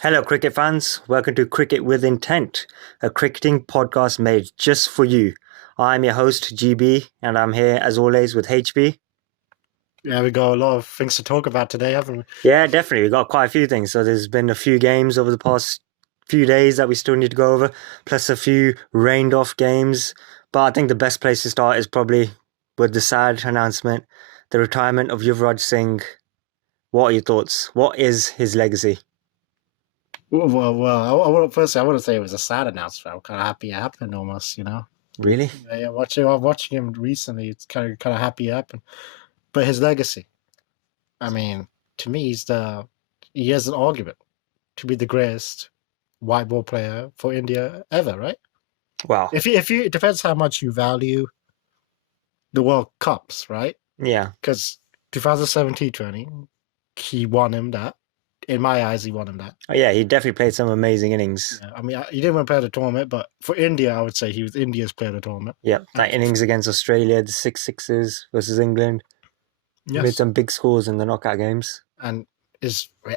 Hello, cricket fans. Welcome to Cricket with Intent, a cricketing podcast made just for you. I'm your host, GB, and I'm here as always with HB. Yeah, we got a lot of things to talk about today, haven't we? Yeah, definitely. We've got quite a few things. So there's been a few games over the past few days that we still need to go over, plus a few rained off games. But I think the best place to start is probably with the sad announcement, the retirement of Yuvraj Singh. What are your thoughts? What is his legacy? Well. Firstly, I want to say it was a sad announcement. I'm kind of happy it happened, almost. Really? Yeah, watching him recently. It's kind of happy it happened. But his legacy, I mean, to me, he has an argument to be the greatest white ball player for India ever, right? Wow. It depends how much you value the World Cups, right? Yeah. Because 2017 20, he won him that. In my eyes, he won him that. Oh, yeah, he definitely played some amazing innings. Yeah, I mean, he didn't win player of the tournament, but for India, I would say he was India's player of the tournament. Yeah, that innings against Australia, the 6 sixes versus England. He made Yes, some big scores in the knockout games. and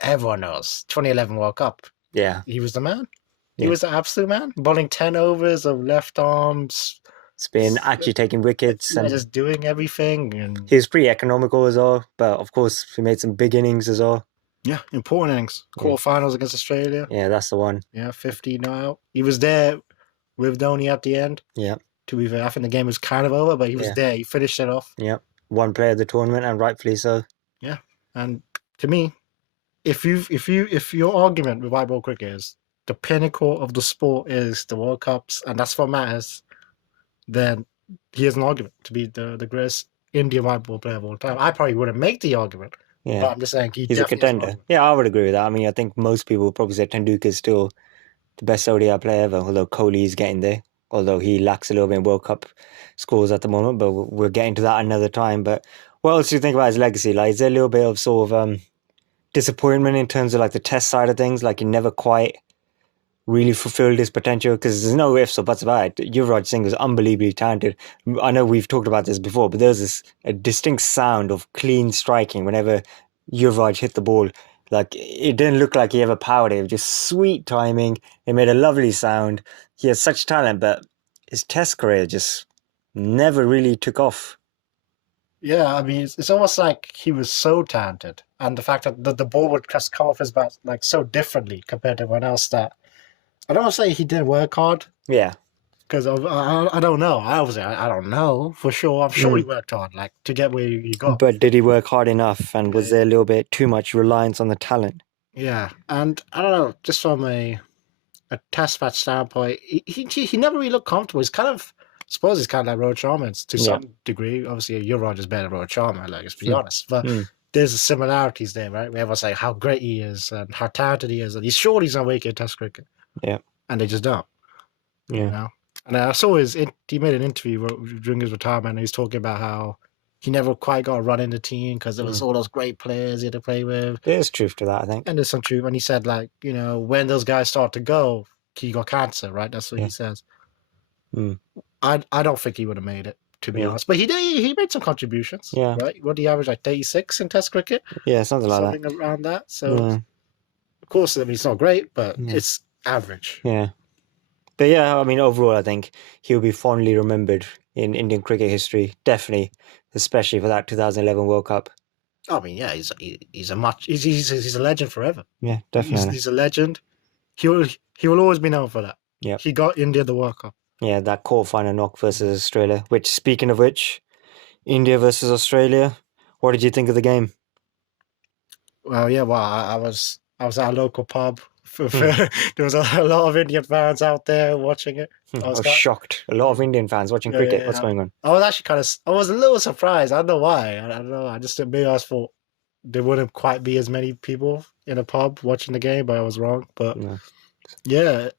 everyone knows 2011 World Cup. Yeah, He was the man. He Yeah. was the absolute man, bowling 10 overs of left arms, spin, actually taking wickets, and just doing everything. And he was pretty economical as well. But of course, he made some big innings as well. yeah, important innings. Yeah. Quarterfinals against Australia. Yeah, that's the one. Yeah, 50 now. He was there with Dhoni at the end. Yeah, To be fair, I think the game was kind of over, but he was Yeah. there. He finished it off. yeah. One player of the tournament, and rightfully so. Yeah, and to me, if your argument with white ball cricket is the pinnacle of the sport is the World Cups, and that's what matters, then he has an argument to be the greatest Indian white ball player of all time. I probably wouldn't make the argument, but Yeah, I'm just saying he's a contender. Yeah, I would agree with that. I mean, I think most people would probably say Tendulkar is still the best ODI player ever, although Kohli is getting there. Although he lacks a little bit in World Cup scores at the moment, but we're getting to that another time. But what else do you think about his legacy? Like, is there a little bit of sort of disappointment in terms of like the test side of things? Like, he never quite really fulfilled his potential, because there's no ifs or buts about it. Yuvraj Singh was unbelievably talented. I know we've talked about this before, but there's a distinct sound of clean striking whenever Yuvraj hit the ball. Like, it didn't look like he ever powered it. It was just sweet timing. It made a lovely sound. He has such talent, but his test career just never really took off. Yeah, I mean, it's almost like he was so talented, and the fact that the ball would just come off his bat like so differently compared to everyone else, that I don't want to say he didn't work hard, Yeah. because I don't know. I don't know for sure. I'm sure he worked hard, like to get where he got. But did he work hard enough? And was there a little bit too much reliance on the talent? Yeah, and I don't know, just from a test match standpoint, he never really looked comfortable. He's kind of, I suppose he's kind of like Rohit Sharma to some degree. Obviously, Yuvraj is better than Rohit Sharma, like, let's be honest. But there's similarities there, right? We have say how great he is and how talented he is, and he's sure he's not making a test cricket. Yeah. And they just don't. Yeah. You know? And I saw he made an interview during his retirement, and he's talking about how he never quite got a run in the team because there was all those great players he had to play with. There's truth to that, I think. And there's some truth. And he said, like, when those guys start to go, he got cancer, right? That's what he says. I don't think he would have made it, to be honest. But he made some contributions. Yeah. Right? What do you average, like 36 in Test cricket? Yeah, something like that. Around that. So, of course, I mean, it's not great, but it's average. Yeah. But yeah, I mean, overall, I think he'll be fondly remembered in Indian cricket history, definitely, especially for that 2011 World Cup. I mean, yeah, he's a legend forever. Yeah, definitely. He's a legend. He will always be known for that. Yeah. He got India the World Cup. Yeah, that quarterfinal knock versus Australia. Which, speaking of which, India versus Australia. What did you think of the game? Well, yeah, I was at a local pub. There was a lot of Indian fans out there watching it. I was shocked. A lot of Indian fans watching cricket. What's going on? I was actually I was a little surprised. I don't know why. I don't know. I just maybe I thought there wouldn't quite be as many people in a pub watching the game, but I was wrong. But yeah,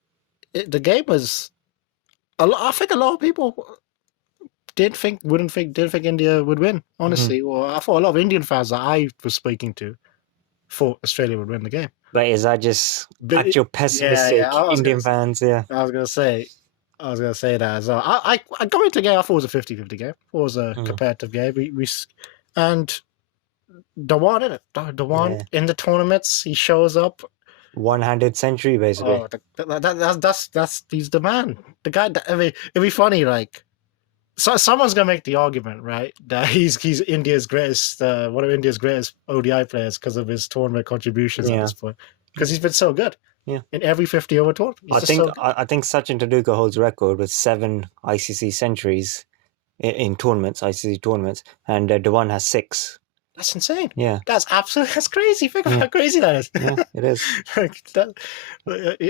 the game was. I think a lot of people didn't think India would win. Honestly, well, I thought a lot of Indian fans that I was speaking to thought Australia would win the game. But is that just actual pessimistic Indian fans? Yeah. I was gonna say that as well. I going into the game, I thought it was a 50-50 game. It was a competitive game. And Dhawan in it. Dhawan in the tournaments, he shows up one-handed century, basically. That's he's the man. The guy. I mean, it'd be funny. Like, so someone's gonna make the argument, right? That he's India's greatest, one of India's greatest ODI players because of his tournament contributions at this point. Because he's been so good. Yeah. In every 50-over tournament, he's I just think so good. I think Sachin Tendulkar holds the record with 7 ICC centuries in tournaments, ICC tournaments, and Dhawan has 6. That's insane. Yeah, that's crazy. Think of how crazy that is. Yeah, it is. Like that,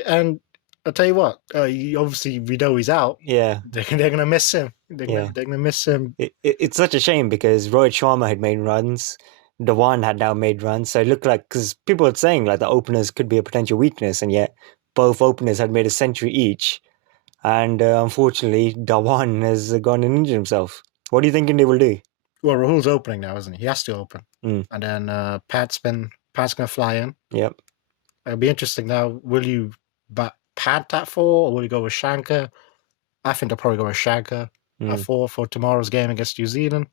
and I'll tell you what. Obviously, we know he's out. Yeah, they're gonna miss him. They're gonna miss him. It's such a shame because Rohit Sharma had made runs. Dhawan had now made runs, so it looked like, because people were saying like the openers could be a potential weakness, and yet both openers had made a century each, and unfortunately Dhawan has gone and injured himself. What do you think India will do? Well, Rahul's opening now, isn't he? He has to open, and then Pat's gonna fly in. Yep. It'll be interesting now. Will you bat Pat at 4, or will you go with Shankar? I think they'll probably go with Shankar at 4 for tomorrow's game against New Zealand.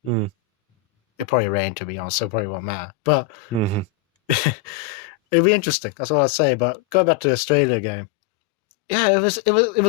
It probably rain, to be honest, so it probably won't matter. But it'll be interesting. That's all I'll say. But going back to the Australia game, yeah, it was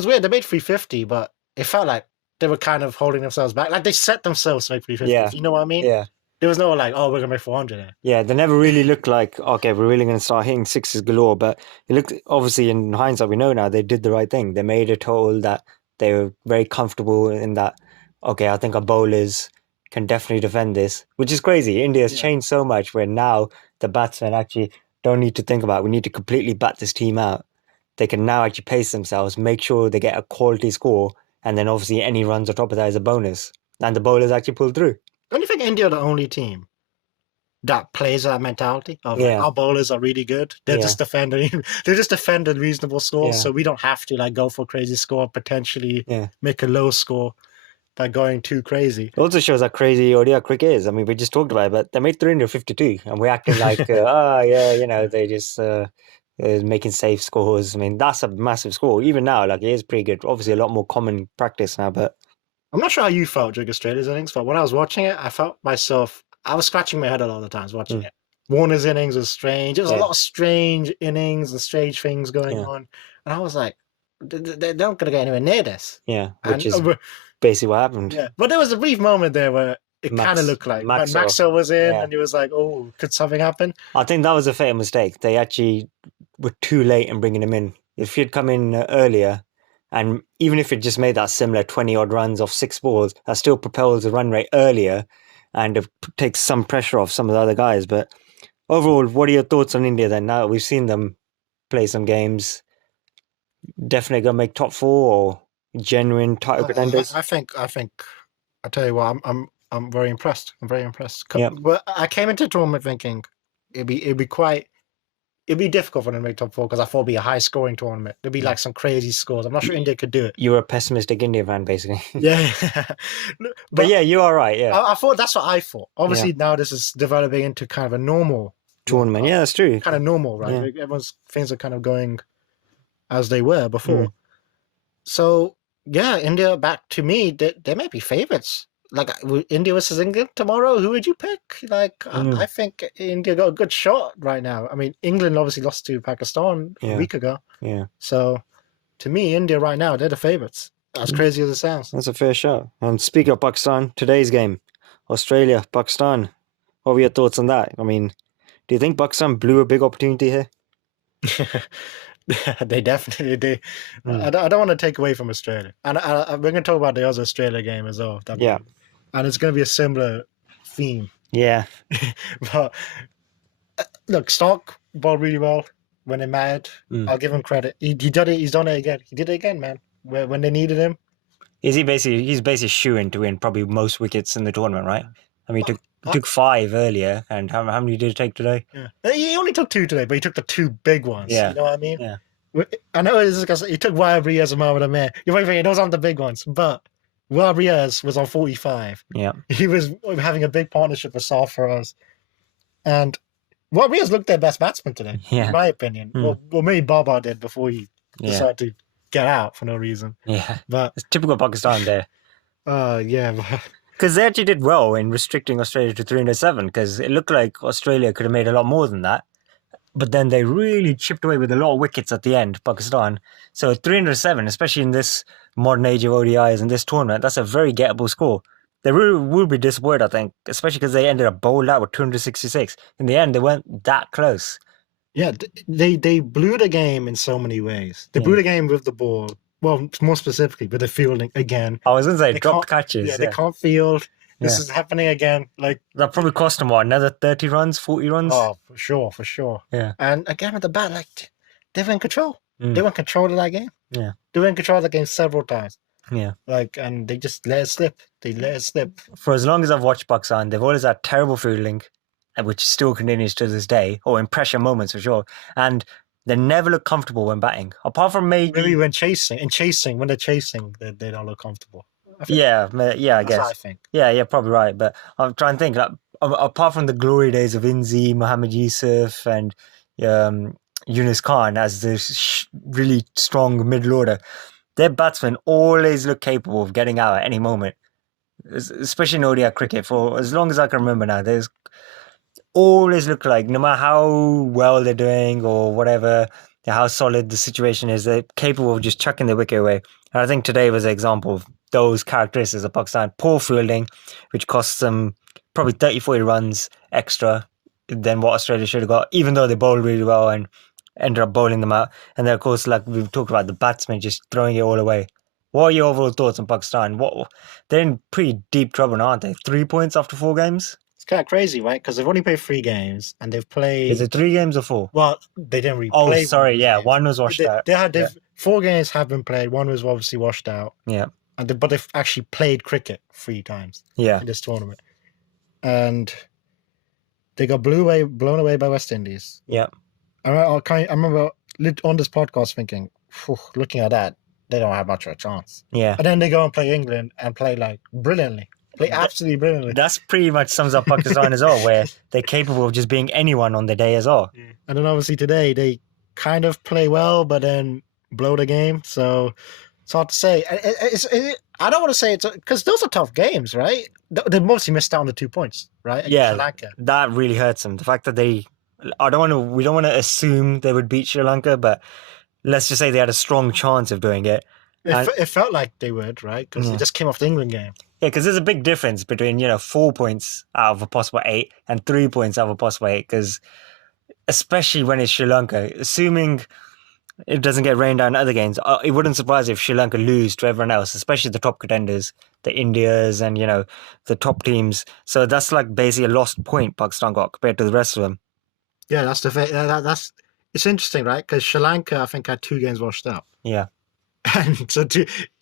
weird. They made 350, but it felt like they were kind of holding themselves back. Like they set themselves to make 350. Yeah. You know what I mean? Yeah. There was no like, oh, we're gonna make 400 there. Yeah, they never really looked like, okay, we're really gonna start hitting sixes galore. But it looked, obviously in hindsight, we know now they did the right thing. They made a total that they were very comfortable in that. Okay, I think our bowlers can definitely defend this, which is crazy. India's changed so much where now the batsmen actually don't need to think about it. We need to completely bat this team out. They can now actually pace themselves, make sure they get a quality score, and then obviously any runs on top of that is a bonus. And the bowlers actually pull through. Don't you think India are the only team that plays that mentality of like, our bowlers are really good? They're just defending. They just defend a reasonable score, so we don't have to like go for a crazy score, potentially make a low score by going too crazy. It also shows how crazy ODI cricket is. I mean, we just talked about it, but they made 352, and we acted like, they just making safe scores. I mean, that's a massive score. Even now, like, it is pretty good. Obviously, a lot more common practice now, but I'm not sure how you felt during Australia's innings, but when I was watching it, I felt myself, I was scratching my head a lot of the times watching it. Warner's innings was strange. It was a lot of strange innings and strange things going on. And I was like, they're not going to get anywhere near this. Yeah, which is basically what happened. Yeah, but there was a brief moment there where it kind of looked like when Maxwell was in and he was like, oh, could something happen? I think that was a fatal mistake. They actually were too late in bringing him in. If he'd come in earlier, and even if it just made that similar 20-odd runs off 6 balls, that still propels the run rate earlier and it takes some pressure off some of the other guys. But overall, what are your thoughts on India then? Now that we've seen them play some games, definitely going to make top 4 or genuine title contenders? I think. I tell you what, I'm very impressed. I'm very impressed. But I came into the tournament thinking it'd be difficult for them to make top 4 because I thought it'd be a high scoring tournament. There'd be like some crazy scores. I'm not sure India could do it. You were a pessimistic India fan, basically. Yeah. but yeah, you are right. Yeah. I thought that's what I thought. Obviously, now this is developing into kind of a normal tournament. Yeah, that's true. Kind of normal, right? Yeah. Things are kind of going as they were before. So yeah, India back to me, they may be favorites. Like India versus England tomorrow, who would you pick? Like I think India got a good shot right now. I mean, England obviously lost to Pakistan a week ago. Yeah. So to me, India right now, they're the favorites. As crazy as it sounds. That's a fair shot. And speaking of Pakistan, today's game, Australia, Pakistan. What were your thoughts on that? I mean, do you think Pakistan blew a big opportunity here? They definitely do. I don't want to take away from Australia. And we're going to talk about the other Australia game as well. And it's going to be a similar theme. Yeah. But look, Stark bowled really well when it mattered. I'll give him credit. He did it. He's done it again. He did it again, man. When they needed him. He's basically shoo-in to win probably most wickets in the tournament, right? I mean, he took 5 earlier, and how many did he take today? Yeah. He only took 2 today, but he took the 2 big ones. Yeah. You know what I mean? Yeah. I know this is because he took Wahab Riaz and Mohammad Amir. You're thinking those aren't the big ones, but Wahab Riaz was on 45. Yeah. He was having a big partnership with Sarfaraz. And Wahab Riaz looked their best batsman today, in my opinion. Well, maybe Baba did before he decided to get out for no reason. Yeah. But it's typical Pakistan there. Yeah. Because they actually did well in restricting Australia to 307, because it looked like Australia could have made a lot more than that. but then they really chipped away with a lot of wickets at the end, Pakistan. So 307, especially in this modern age of ODIs and this tournament, that's a very gettable score. They really will be disappointed, I think, especially because they ended up bowled out with 266. In the end, they weren't that close. Yeah, they blew the game in so many ways. They blew the game with the ball. Well, more specifically, with the fielding again. I was going to say They dropped can't- catches. Yeah, they can't field. This is happening again. Like that probably cost them what, another 30 runs, 40 runs? Oh, for sure. Yeah. And again with the bat, like they were in control. They were in control of that game. Yeah. They were in control of the game several times. Yeah. Like, and they just let it slip. They let it slip. For as long as I've watched Pakistan, they've always had terrible fielding, which still continues to this day, or in pressure moments for sure. And they never look comfortable when batting, apart from maybe when chasing. When they're chasing, they don't look comfortable. Yeah, I guess. I think. Yeah, probably right. But I'm trying to think. Like, apart from the glory days of Inzi, Mohammad Yusuf, and Yunus Khan as this really strong middle order, their batsmen always look capable of getting out at any moment. Especially in ODI cricket, for as long as I can remember now, there's always look like, no matter how well they're doing or whatever, how solid the situation is, they're capable of just chucking the wicket away. And I think today was an example of those characteristics of Pakistan. Poor fielding, which costs them probably 30, 40 runs extra than what Australia should have got, even though they bowled really well and ended up bowling them out. And then, of course, like we've talked about, the batsmen just throwing it all away. What are your overall thoughts on Pakistan? They're in pretty deep trouble now, aren't they? 3 points after 4 games? It's kind of crazy, right? Because they've only played 3 games and they've played. Is it 3 games or 4? Well, they didn't replay. Oh, sorry, yeah, one was washed out. They had 4 games have been played. One was obviously washed out. Yeah, but they've actually played cricket 3 times. Yeah, in this tournament, and they got blown away by West Indies. Yeah, I remember on this podcast thinking, looking at that, they don't have much of a chance. Yeah, and then they go and play England and play like brilliantly. Play absolutely brilliantly. That's pretty much sums up Pakistan as well, where they're capable of just being anyone on the day as well. And then obviously today they kind of play well, but then blow the game. So it's hard to say. I don't want to say it's because those are tough games, right? They mostly missed out on the 2 points, right? Yeah, Sri Lanka. That really hurts them. The fact that we don't want to assume they would beat Sri Lanka, but let's just say they had a strong chance of doing it. It felt like they would, right? Because they just came off the England game. Yeah, because there's a big difference between 4 points out of a possible 8 and 3 points out of a possible 8. Because especially when it's Sri Lanka, assuming it doesn't get rained down in other games, it wouldn't surprise if Sri Lanka lose to everyone else, especially the top contenders, the Indias and the top teams. So that's like basically a lost point Pakistan got compared to the rest of them. Yeah, that's that's it's interesting, right? Because Sri Lanka, I think, had 2 games washed out. Yeah. And so,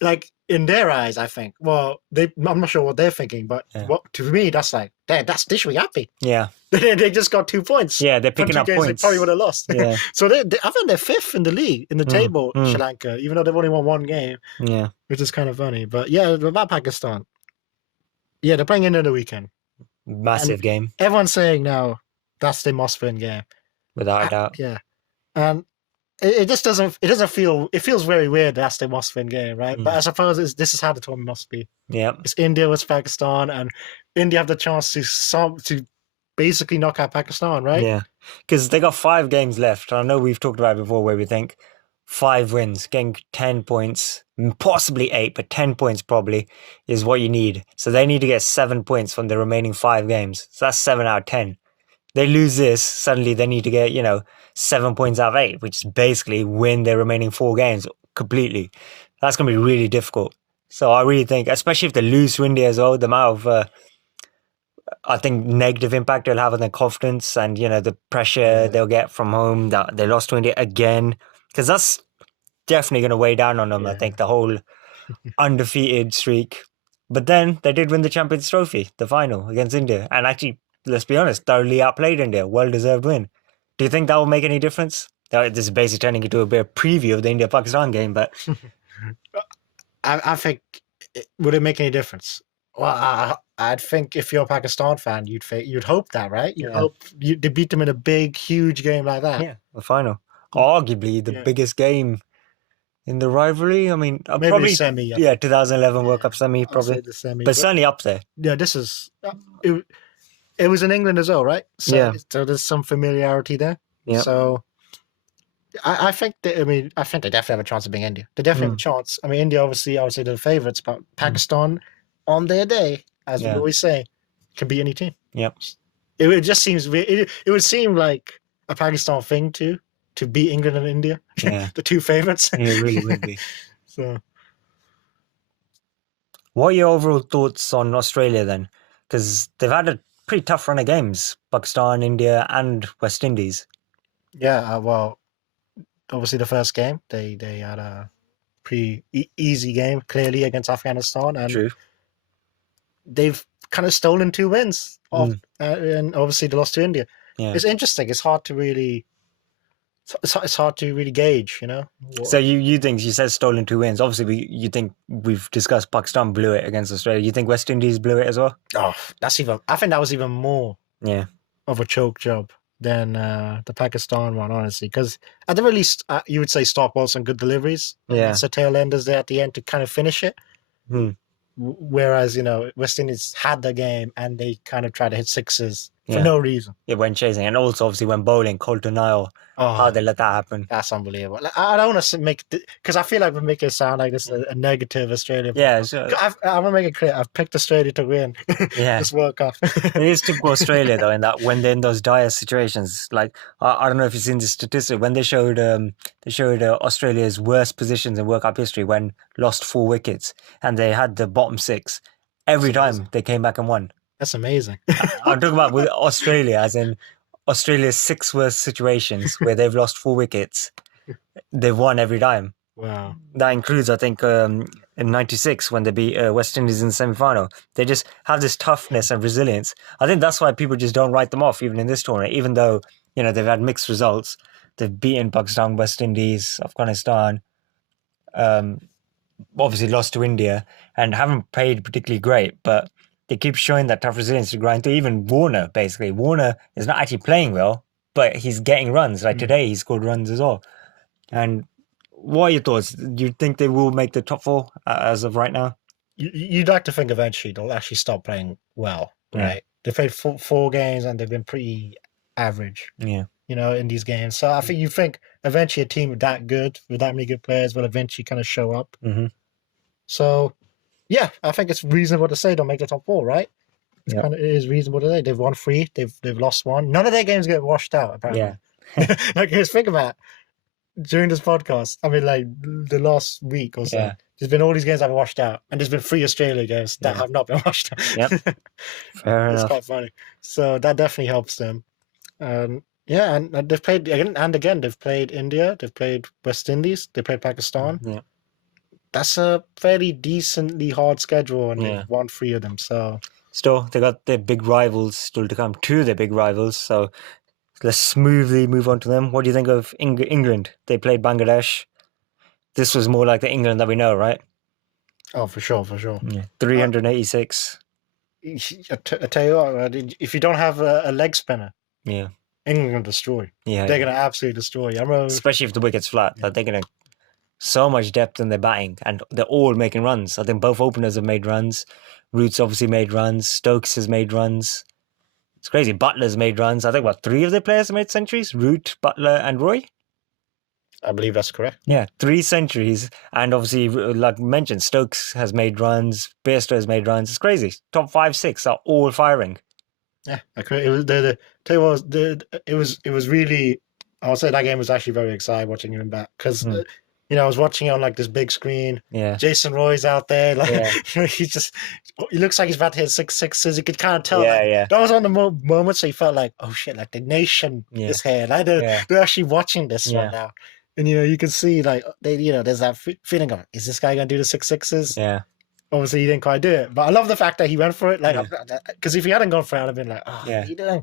like in their eyes, I think, well, I'm not sure what they're thinking, but to me, that's like, they should be happy. Yeah. They just got 2 points. Yeah, they're picking up points. They probably would have lost. Yeah. So I think they're 5th in the league, in the table, Sri Lanka, even though they've only won 1 game. Yeah. Which is kind of funny. But yeah, about Pakistan. Yeah, they're playing into the weekend. Massive game. Everyone's saying now that's the must-win game. Without a doubt. Yeah. And it just doesn't feel, it feels very weird that's the must-win game, right? But I suppose this is how the tournament must be. Yeah. It's India versus Pakistan, and India have the chance to basically knock out Pakistan, right? Yeah. Because they got 5 games left. I know we've talked about it before where we think 5 wins, getting 10 points, possibly 8, but 10 points probably is what you need. So they need to get 7 points from the remaining 5 games. So that's 7 out of 10. They lose this, suddenly they need to get, 7 points out of 8, which is basically win their remaining 4 games completely. That's going to be really difficult. So I really think, especially if they lose to India as well, the amount of, I think, negative impact it'll have on their confidence and, the pressure they'll get from home that they lost to India again. Because that's definitely going to weigh down on them, I think, the whole undefeated streak. But then they did win the Champions Trophy, the final against India. And actually, let's be honest, thoroughly outplayed India. Well-deserved win. Do you think that will make any difference? This is basically turning into a bit of preview of the India-Pakistan game, but... I think, would it make any difference? Well, I'd think if you're a Pakistan fan, you'd hope that, right? You'd hope they beat them in a big, huge game like that. Yeah, the final. Arguably the biggest game in the rivalry. I mean, maybe probably semi. Yeah, 2011 World Cup semi, probably. The semi, but certainly up there. Yeah, this is... It was in England as well, right? So there's some familiarity there. Yep. So I think that, I think they definitely have a chance of being India. They definitely have a chance. I mean, India obviously, I would say they're the favourites, but Pakistan on their day, as we always say, can beat any team. Yep. It just seems it would seem like a Pakistan thing to beat England and India, Yeah. the two favourites. It really would be. So, what are your overall thoughts on Australia then? Because they've had a pretty tough run of games, Pakistan, India, and West Indies. Yeah, well, obviously the first game they had a pretty easy game clearly against Afghanistan, and True. they've kind of stolen 2 wins off, and obviously they lost to India. Yeah. It's interesting. It's hard to really gauge, you know. So you think, you said stolen 2 wins. Obviously, you think, we've discussed Pakistan blew it against Australia. You think West Indies blew it as well? Oh, I think that was even more of a choke job than the Pakistan one, honestly. Because at the very least, you would say Stockwell's some good deliveries. Yeah. It's the tail enders there at the end to kind of finish it. Whereas, you know, West Indies had the game and they kind of tried to hit sixes for no reason. It went chasing. And also, obviously, when bowling, Colton Nile, how they let that happen. That's unbelievable. I don't want to make it, because I feel like we're making it sound like this is a negative Australia. Yeah. So, I want to make it clear. I've picked Australia to win this World Cup. It is typical Australia, though, in that when they're in those dire situations, like, I don't know if you've seen the statistic, when they showed Australia's worst positions in World Cup history when lost 4 wickets and they had the bottom 6. Every time they came back and won. That's amazing. I'm talking about with Australia, as in Australia's 6 worst situations where they've lost 4 wickets. They've won every time. Wow. That includes, I think, in '96 when they beat West Indies in the semi-final. They just have this toughness and resilience. I think that's why people just don't write them off, even in this tournament, even though, you know, they've had mixed results. They've beaten Pakistan, West Indies, Afghanistan, obviously lost to India, and haven't played particularly great, but they keep showing that tough resilience to grind through. Even Warner, basically. Warner is not actually playing well, but he's getting runs. Like today, he scored runs as well. And what are your thoughts? Do you think they will make the top 4 as of right now? You'd like to think eventually they'll actually start playing well, right? They've played 4 games and they've been pretty average, you know, in these games. So I think you think eventually a team that good, with that many good players, will eventually kind of show up. So, yeah, I think it's reasonable to say they'll make the top 4, right? It is reasonable to say. They've won 3, they've lost 1. None of their games get washed out, apparently. Like, just think about it. During this podcast, I mean, like the last week or so, there's been all these games that have washed out, and there's been 3 Australia games that have not been washed out. Fair enough. It's quite funny. So that definitely helps them. And they've played again. They've played India, they've played West Indies, they played Pakistan. That's a fairly decently hard schedule, and they've won 3 of them. So still, they got their big rivals still to come. 2 of their big rivals. So let's smoothly move on to them. What do you think of England? They played Bangladesh. This was more like the England that we know, right? Oh, for sure. 386. I tell you what, if you don't have a leg spinner, England can destroy. They're going to absolutely destroy you. Especially if the wicket's flat. Like, they're going to so much depth in their batting, and they're all making runs. I think both openers have made runs. Root's obviously made runs. Stokes has made runs. It's crazy. Butler's made runs. I think, 3 of their players have made centuries? Root, Butler, and Roy? I believe that's correct. Yeah, 3 centuries. And obviously, like mentioned, Stokes has made runs. Bairstow has made runs. It's crazy. Top 5, 6 are all firing. Yeah, it was it was really. I would say that game was actually very exciting watching him back, because you know, I was watching it on like this big screen. Jason Roy's out there, like he looks like he's about to hit 6 sixes. You could kind of tell. That was on the moments so you felt like, oh shit, like the nation is here. Like they're actually watching this right now, and you know, you can see like there's that feeling of, is this guy gonna do the 6 sixes? Obviously, he didn't quite do it, but I love the fact that he went for it. Like, because if he hadn't gone for it, I'd have been like, what are you doing?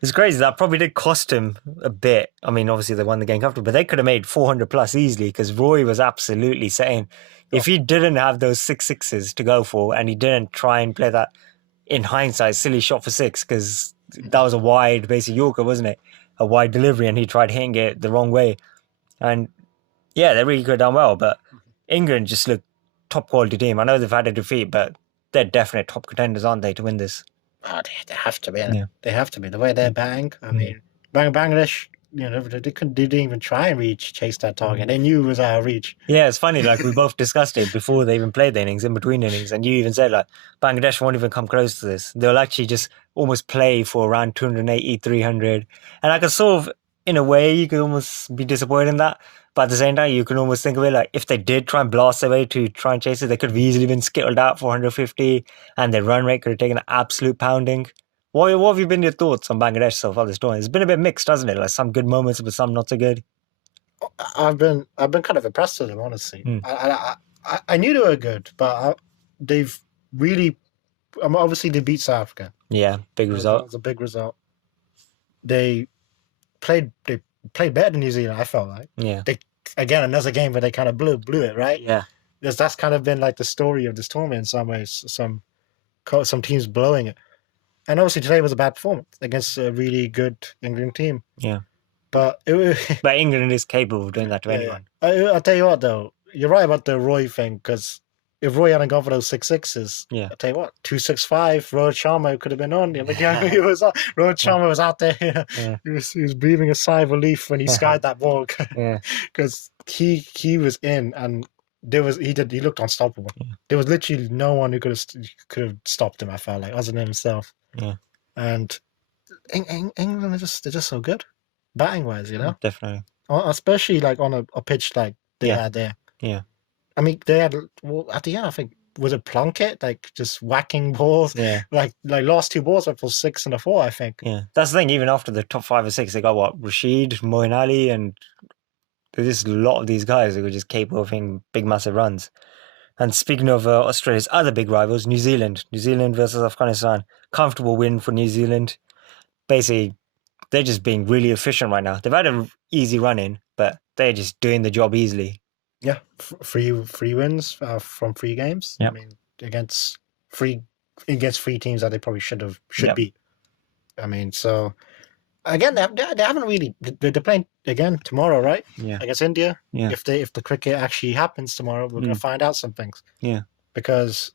It's crazy. That probably did cost him a bit. I mean, obviously they won the game comfortably, but they could have made 400 plus easily, because Roy was absolutely saying, if he didn't have those 6 sixes to go for, and he didn't try and play that, in hindsight, silly shot for 6, because that was a wide, basic Yorker, wasn't it? A wide delivery, and he tried hitting it the wrong way. And yeah, they really could have done well, but England just looked top quality team. I know they've had a defeat, but they're definite top contenders, aren't they, to win this? Oh, they have to be. They have to be. The way they're batting. I mean, Bangladesh, they didn't even try and chase that target. They knew it was out of reach. Yeah, it's funny. Like we both discussed it before they even played the innings, in between innings, and you even said like Bangladesh won't even come close to this. They'll actually just almost play for around 280, 300. And I could sort of, in a way, you could almost be disappointed in that. But at the same time, you can almost think of it like if they did try and blast their way to try and chase it, they could have easily been skittled out for 150, and their run rate could have taken an absolute pounding. What have you been your thoughts on Bangladesh so far this tournament? It's been a bit mixed, hasn't it? Like some good moments, but some not so good. I've been kind of impressed with them, honestly. I knew they were good, but they've really, obviously they beat South Africa. Yeah, big result. That was a big result. They played better than New Zealand, I felt like. Yeah. Again, another game where they kind of blew it, right? Yeah. Because that's kind of been like the story of this tournament in some ways. Some teams blowing it. And obviously today was a bad performance against a really good England team. Yeah. But England is capable of doing that to anyone. I'll tell you what, though. You're right about the Roy thing, because if Roy hadn't gone for those 6 sixes, I'll tell you what, 265, Rohit Sharma could have been on. Rohit Sharma was out there. He was breathing a sigh of relief when he skied that ball, because he was in, and he looked unstoppable. There was literally no one who could have stopped him. I felt like, other than himself. Yeah, and England they're just so good, batting wise, definitely. Especially like on a pitch like they had there. Yeah, I mean they had at the end, I think, was it Plunkett like just whacking balls? Yeah, like last 2 balls were for 6 and a 4, I think. Yeah, that's the thing. Even after the top 5 or 6, they got what, Rashid, Moeen Ali, and there's just a lot of these guys who are just capable of hitting big, massive runs. And speaking of Australia's other big rivals, New Zealand versus Afghanistan, comfortable win for New Zealand. Basically, they're just being really efficient right now. They've had an easy run in, but they're just doing the job easily. Yeah, free wins from 3 games. Yep. I mean, against 3 teams that they probably should beat. I mean, so again, they haven't really. They're playing again tomorrow, right? Yeah. Against India. Yeah. If the cricket actually happens tomorrow, we're going to find out some things. Yeah. Because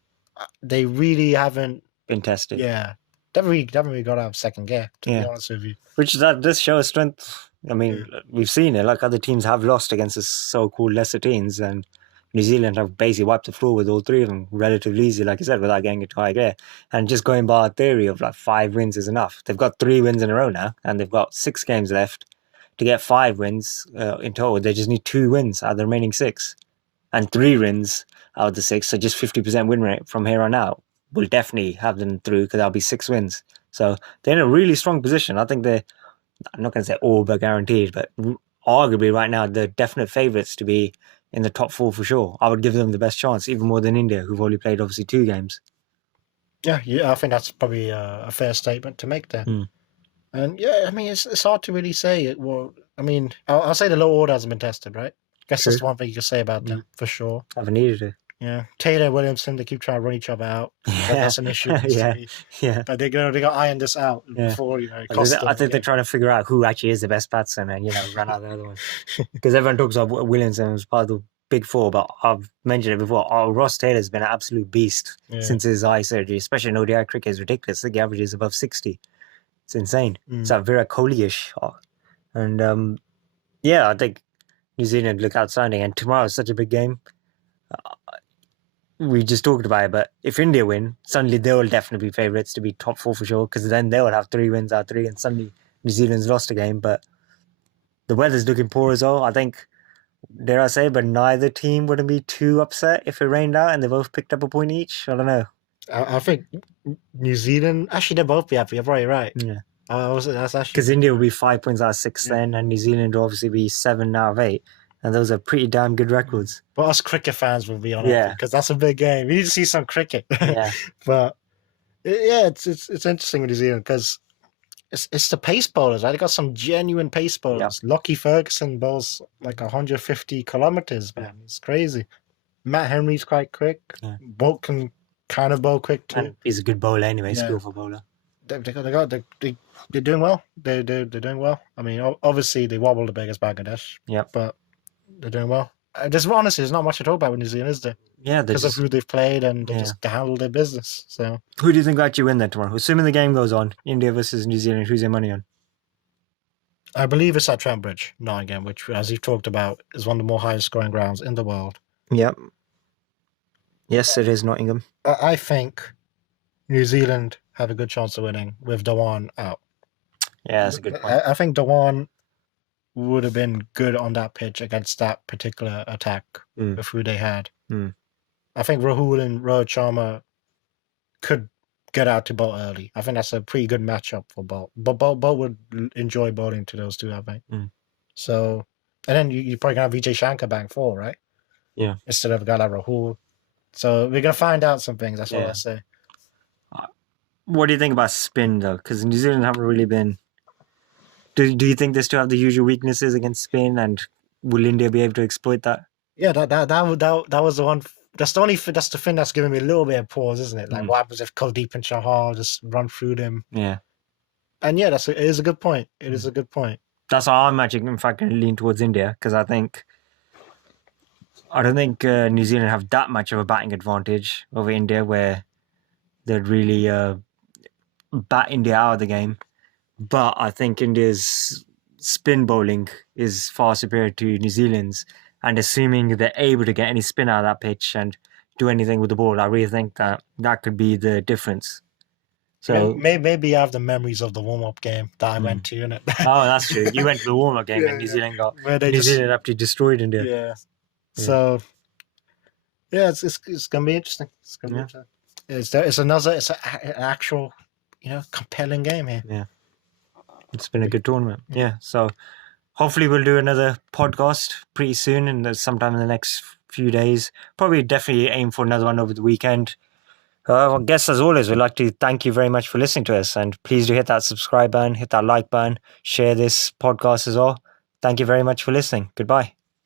they really haven't been tested. Yeah. Definitely got out of second gear, to be honest with you. Which does show strength. I mean, we've seen it. Like other teams have lost against the so-called lesser teams, and New Zealand have basically wiped the floor with all 3 of them relatively easy, like I said, without getting into high gear. And just going by our theory of like 5 wins is enough. They've got 3 wins in a row now, and they've got 6 games left. To get 5 wins in total, they just need 2 wins out of the remaining 6. And 3 wins out of the 6, so just 50% win rate from here on out will definitely have them through, because that'll be 6 wins. So they're in a really strong position. I think they're, I'm not going to say all but guaranteed, but arguably right now they're definite favourites to be in the top 4 for sure. I would give them the best chance, even more than India, who've only played obviously 2 games. Yeah, I think that's probably a fair statement to make there. And I mean, it's hard to really say it. Well, I mean, I'll say the low order hasn't been tested, right? I guess that's one thing you can say about them, for sure. Haven't needed it. Yeah, Taylor, Williamson, they keep trying to run each other out. That's an issue. Yeah. But they got to iron this out before, it costs them. I think they're trying to figure out who actually is the best batsman and, run out the other one. Because everyone talks about Williamson as part of the big 4, but I've mentioned it before. Ross Taylor's been an absolute beast since his eye surgery, especially in ODI cricket. Is ridiculous. I think the average is above 60. It's insane. It's like Virat Kohli-ish. And I think New Zealand look outstanding. And tomorrow is such a big game. We just talked about it, but if India win, suddenly they will definitely be favourites to be top 4 for sure, because then they will have 3 wins out of 3, and suddenly New Zealand's lost a game. But the weather's looking poor as well. I think, dare I say, but neither team wouldn't be too upset if it rained out and they both picked up a point each. I don't know. I think New Zealand, actually, they'll both be happy. You're probably right. Yeah. That's actually because India will be 5 points out of 6 then, and New Zealand will obviously be 7 out of 8. And those are pretty damn good records. But us cricket fans will be on it, because that's a big game. We need to see some cricket. Yeah. But it's interesting with New Zealand, because it's the pace bowlers, right? They got some genuine pace bowlers. Yep. Lockie Ferguson bowls like 150 kilometers, man. It's crazy. Matt Henry's quite quick. Yeah. Bolt can kind of bowl quick too. And he's a good bowler anyway, skillful bowler. They're doing well. They're doing well. I mean, obviously they wobbled the biggest Bangladesh. Yeah. But they're doing well. Honestly, there's not much to talk about with New Zealand, is there? Yeah, because of who they've played, and they just handle their business. So, who do you think will actually win then tomorrow? Assuming the game goes on, India versus New Zealand, who's your money on? I believe it's at Trent Bridge, Nottingham, which, as you've talked about, is one of the more highest scoring grounds in the world. Yep. Yes, it is Nottingham. I think New Zealand have a good chance of winning with Dhawan out. Yeah, that's a good point. I think Dhawan would have been good on that pitch against that particular attack with who they had. I think Rahul and Rohit Sharma could get out to Bolt early. I think that's a pretty good matchup for Bolt. But Bolt would enjoy bowling to those two, I think. So, and then you probably gonna have Vijay Shankar back 4, right? Yeah. Instead of a guy like Rahul. So we're gonna find out some things. That's all I say. What do you think about spin though? Because New Zealand haven't really been. Do you think they still have the usual weaknesses against spin, and will India be able to exploit that? Yeah, that was the one. That's the thing that's giving me a little bit of pause, isn't it? Like, what happens if Kuldeep and Chahal just run through them? Yeah. And yeah, it is a good point. It is a good point. That's how I'm actually, in fact, going to lean towards India, because I don't think New Zealand have that much of a batting advantage over India, where they'd really bat India out of the game. But I think India's spin bowling is far superior to New Zealand's. And assuming they're able to get any spin out of that pitch and do anything with the ball, I really think that could be the difference. So maybe I have the memories of the warm-up game that I went to, innit? Oh, that's true. You went to the warm-up game and New Zealand Zealand actually destroyed India. Yeah. So yeah, it's gonna be interesting. It's gonna be interesting. It's an actual, compelling game here. Yeah. It's been a good tournament. Yeah. So hopefully we'll do another podcast pretty soon, and sometime in the next few days. Probably definitely aim for another one over the weekend. I guess, as always, we'd like to thank you very much for listening to us, and please do hit that subscribe button, hit that like button, share this podcast as well. Thank you very much for listening. Goodbye.